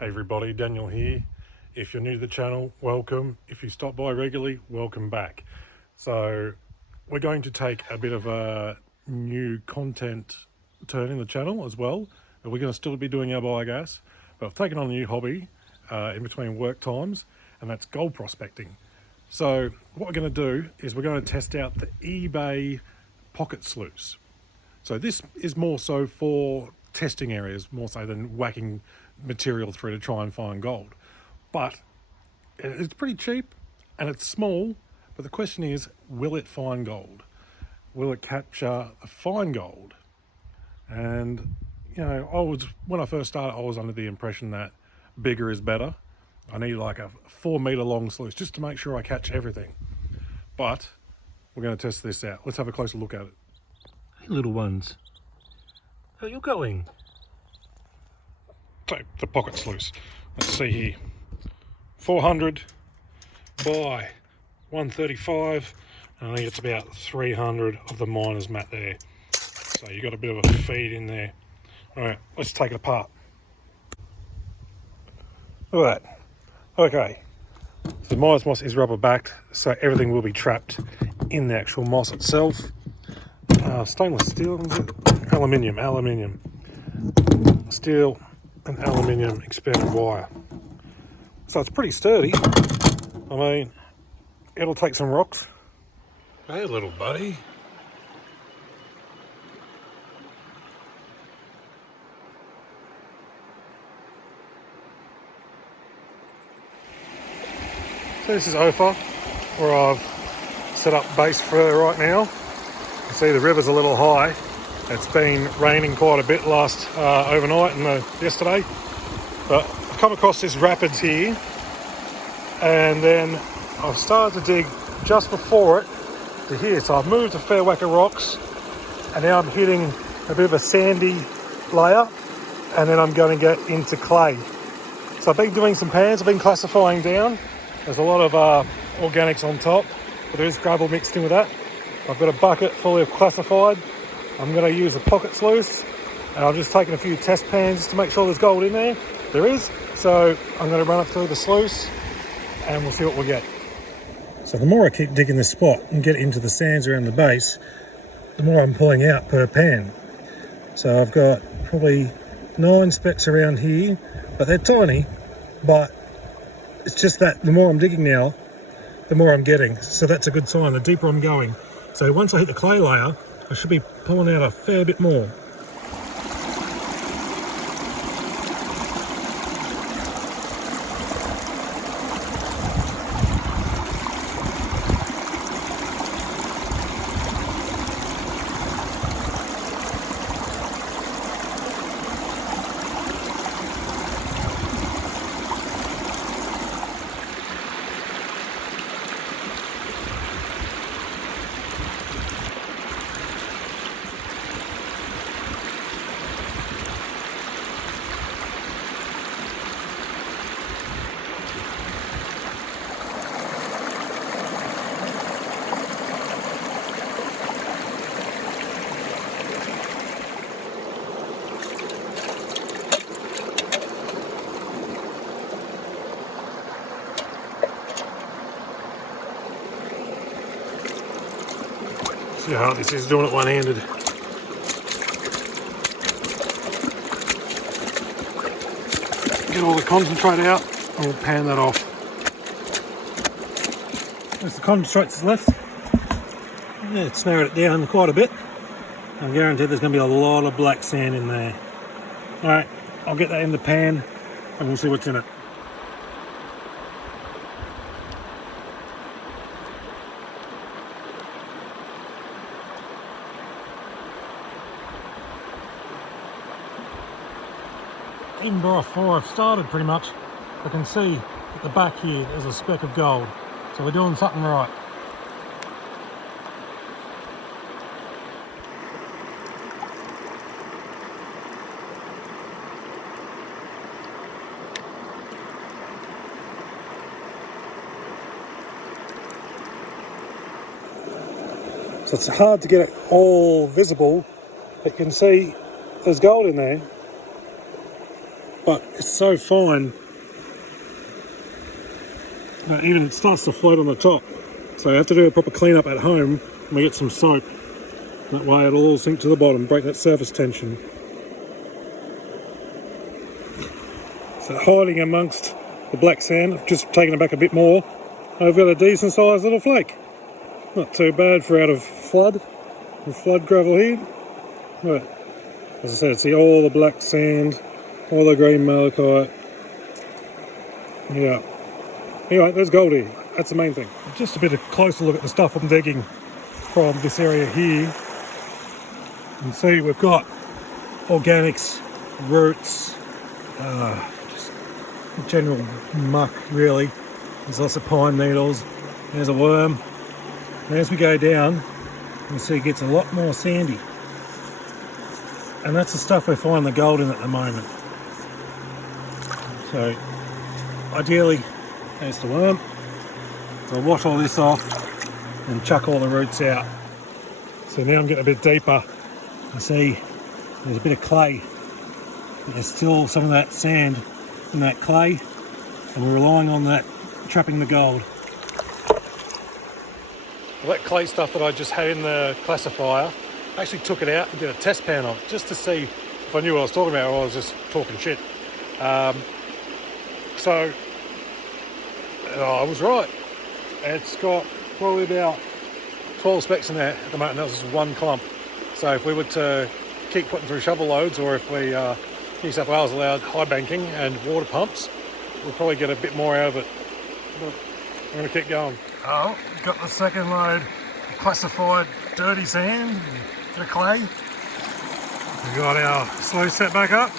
Hey everybody, Daniel here. If you're new to the channel, welcome. If you stop by regularly, welcome back. So we're going to take a bit of a new content turn in the channel as well. We're going to still be doing our biogas, but I've taken on a new hobby in between work times, and that's gold prospecting. So what we're going to do is we're going to test out the eBay pocket sluice. So this is more so for testing areas, more so than whacking material through to try and find gold. But it's pretty cheap and it's small, but the question is, will it find gold? Will it capture a fine gold? And, you know, when I first started, I was under the impression that bigger is better. I need like a 4 meter long sluice just to make sure I catch everything. But we're going to test this out. Let's have a closer look at it. Hey little ones, how are you going? So the pocket sluice, let's see here, 400 by 135, and I think it's about 300 of the miner's mat there. So you got a bit of a feed in there. All right, let's take it apart. Look at that. Okay, so the miner's moss is rubber backed, so everything will be trapped in the actual moss itself. Stainless steel, aluminium, steel and aluminium expanded wire. So it's pretty sturdy. I mean, it'll take some rocks. Hey little buddy. So this is Ophir, where I've set up base for right now. You see the river's a little high. It's been raining quite a bit overnight and yesterday. But I've come across this rapids here, and then I've started to dig just before it to here. So I've moved a fair whack of rocks, and now I'm hitting a bit of a sandy layer, and then I'm going to get into clay. So I've been doing some pans, I've been classifying down. There's a lot of organics on top, but there is gravel mixed in with that. I've got a bucket fully of classified. I'm going to use a pocket sluice, and I've just taken a few test pans to make sure there's gold in there. There is, so I'm going to run it through the sluice and we'll see what we get. So the more I keep digging this spot and get into the sands around the base, the more I'm pulling out per pan. So I've got probably 9 specks around here, but they're tiny, but it's just that the more I'm digging now, the more I'm getting. So that's a good sign, the deeper I'm going. So once I hit the clay layer, I should be pulling out a fair bit more. See how hard this is doing it one-handed. Get all the concentrate out and we'll pan that off. There's the concentrate that's left. Yeah, it's narrowed it down quite a bit. I guarantee there's going to be a lot of black sand in there. Alright, I'll get that in the pan and we'll see what's in it. Even before I've started pretty much, I can see at the back here there's a speck of gold. So we're doing something right. So it's hard to get it all visible, but you can see there's gold in there. but it's so fine that even it starts to float on the top. So you have to do a proper cleanup at home and we get some soap. That way it'll all sink to the bottom, break that surface tension. So hiding amongst the black sand, I've just taken it back a bit more. I've got a decent sized little flake. Not too bad for out of flood gravel here. But as I said, see all the black sand, all the green malachite. Yeah. Anyway, there's gold here. That's the main thing. Just a bit of closer look at the stuff I'm digging from this area here. You can see we've got organics, roots, just general muck really. There's lots of pine needles. There's a worm. And as we go down, you see it gets a lot more sandy. And that's the stuff we're finding the gold in at the moment. So ideally, there's the worm. So I'll wash all this off and chuck all the roots out. So now I'm getting a bit deeper. You see there's a bit of clay. But there's still some of that sand in that clay, and we're relying on that trapping the gold. Well, that clay stuff that I just had in the classifier, I actually took it out and did a test pan on it just to see if I knew what I was talking about or I was just talking shit. So I was right. It's got probably about 12 specks in there at the moment. That was just one clump. So if we were to keep putting through shovel loads, or if we New South Wales allowed high banking and water pumps, we'll probably get a bit more out of it. But I'm going to keep going. Oh, got the second load of classified dirty sand, bit of clay. We've got our sluice set back up.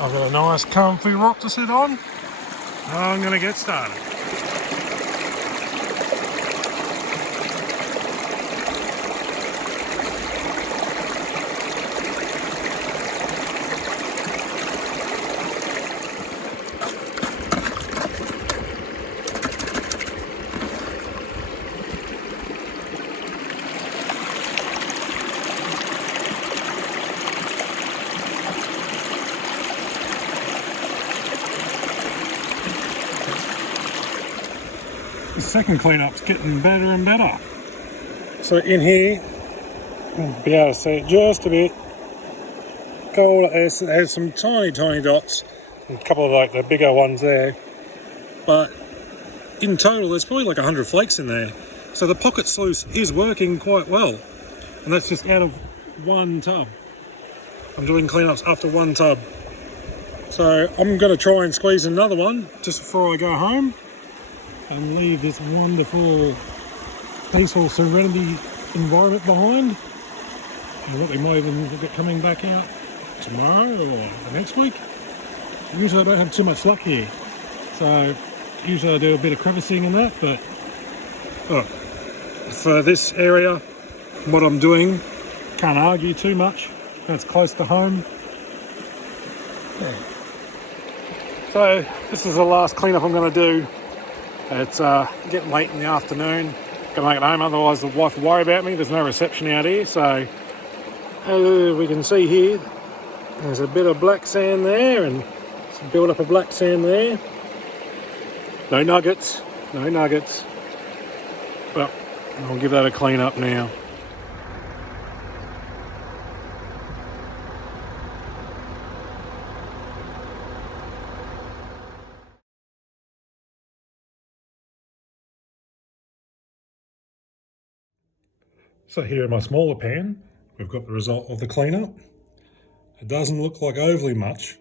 I've got a nice comfy rock to sit on. I'm going to get started. The second cleanup's getting better and better. So in here, you'll be able to see it just a bit. Gold has some tiny dots, a couple of like the bigger ones there. But in total, there's probably like 100 flakes in there. So the pocket sluice is working quite well. And that's just out of one tub. I'm doing cleanups after one tub. So I'm going to try and squeeze another one just before I go home and leave this wonderful, peaceful serenity environment behind. And what we might even get coming back out tomorrow or the next week. Usually I don't have too much luck here. So usually I do a bit of crevicing and that, but for this area, what I'm doing, can't argue too much. It's close to home. Yeah. So this is the last cleanup I'm going to do. It's getting late in the afternoon. Gonna make it home, otherwise the wife will worry about me. There's no reception out here, so we can see here, there's a bit of black sand there and some build up of black sand there. No nuggets, but I'll give that a clean up now. So here in my smaller pan, we've got the result of the cleanup. It doesn't look like overly much,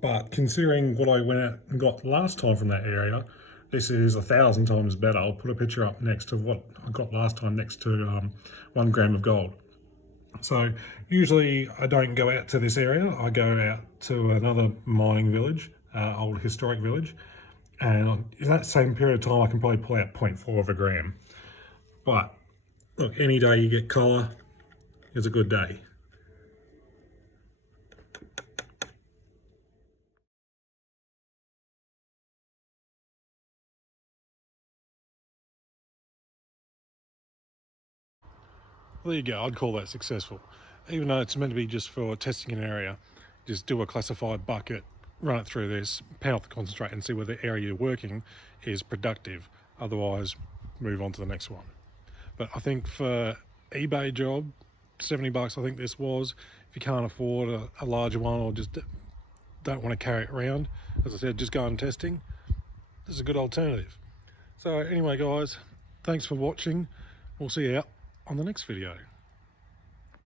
but considering what I went out and got last time from that area, this is 1,000 times better. I'll put a picture up next to what I got last time, next to 1 gram of gold. So usually I don't go out to this area. I go out to another mining village, old historic village, and in that same period of time I can probably pull out 0.4 of a gram. But look, any day you get colour is a good day. There you go, I'd call that successful. Even though it's meant to be just for testing an area, just do a classified bucket, run it through this, pound the concentrate and see whether the area you're working is productive. Otherwise, move on to the next one. But I think for eBay job, 70 bucks I think this was. If you can't afford a larger one or just don't want to carry it around, as I said, just go on testing. This is a good alternative. So anyway guys, thanks for watching. We'll see you out on the next video.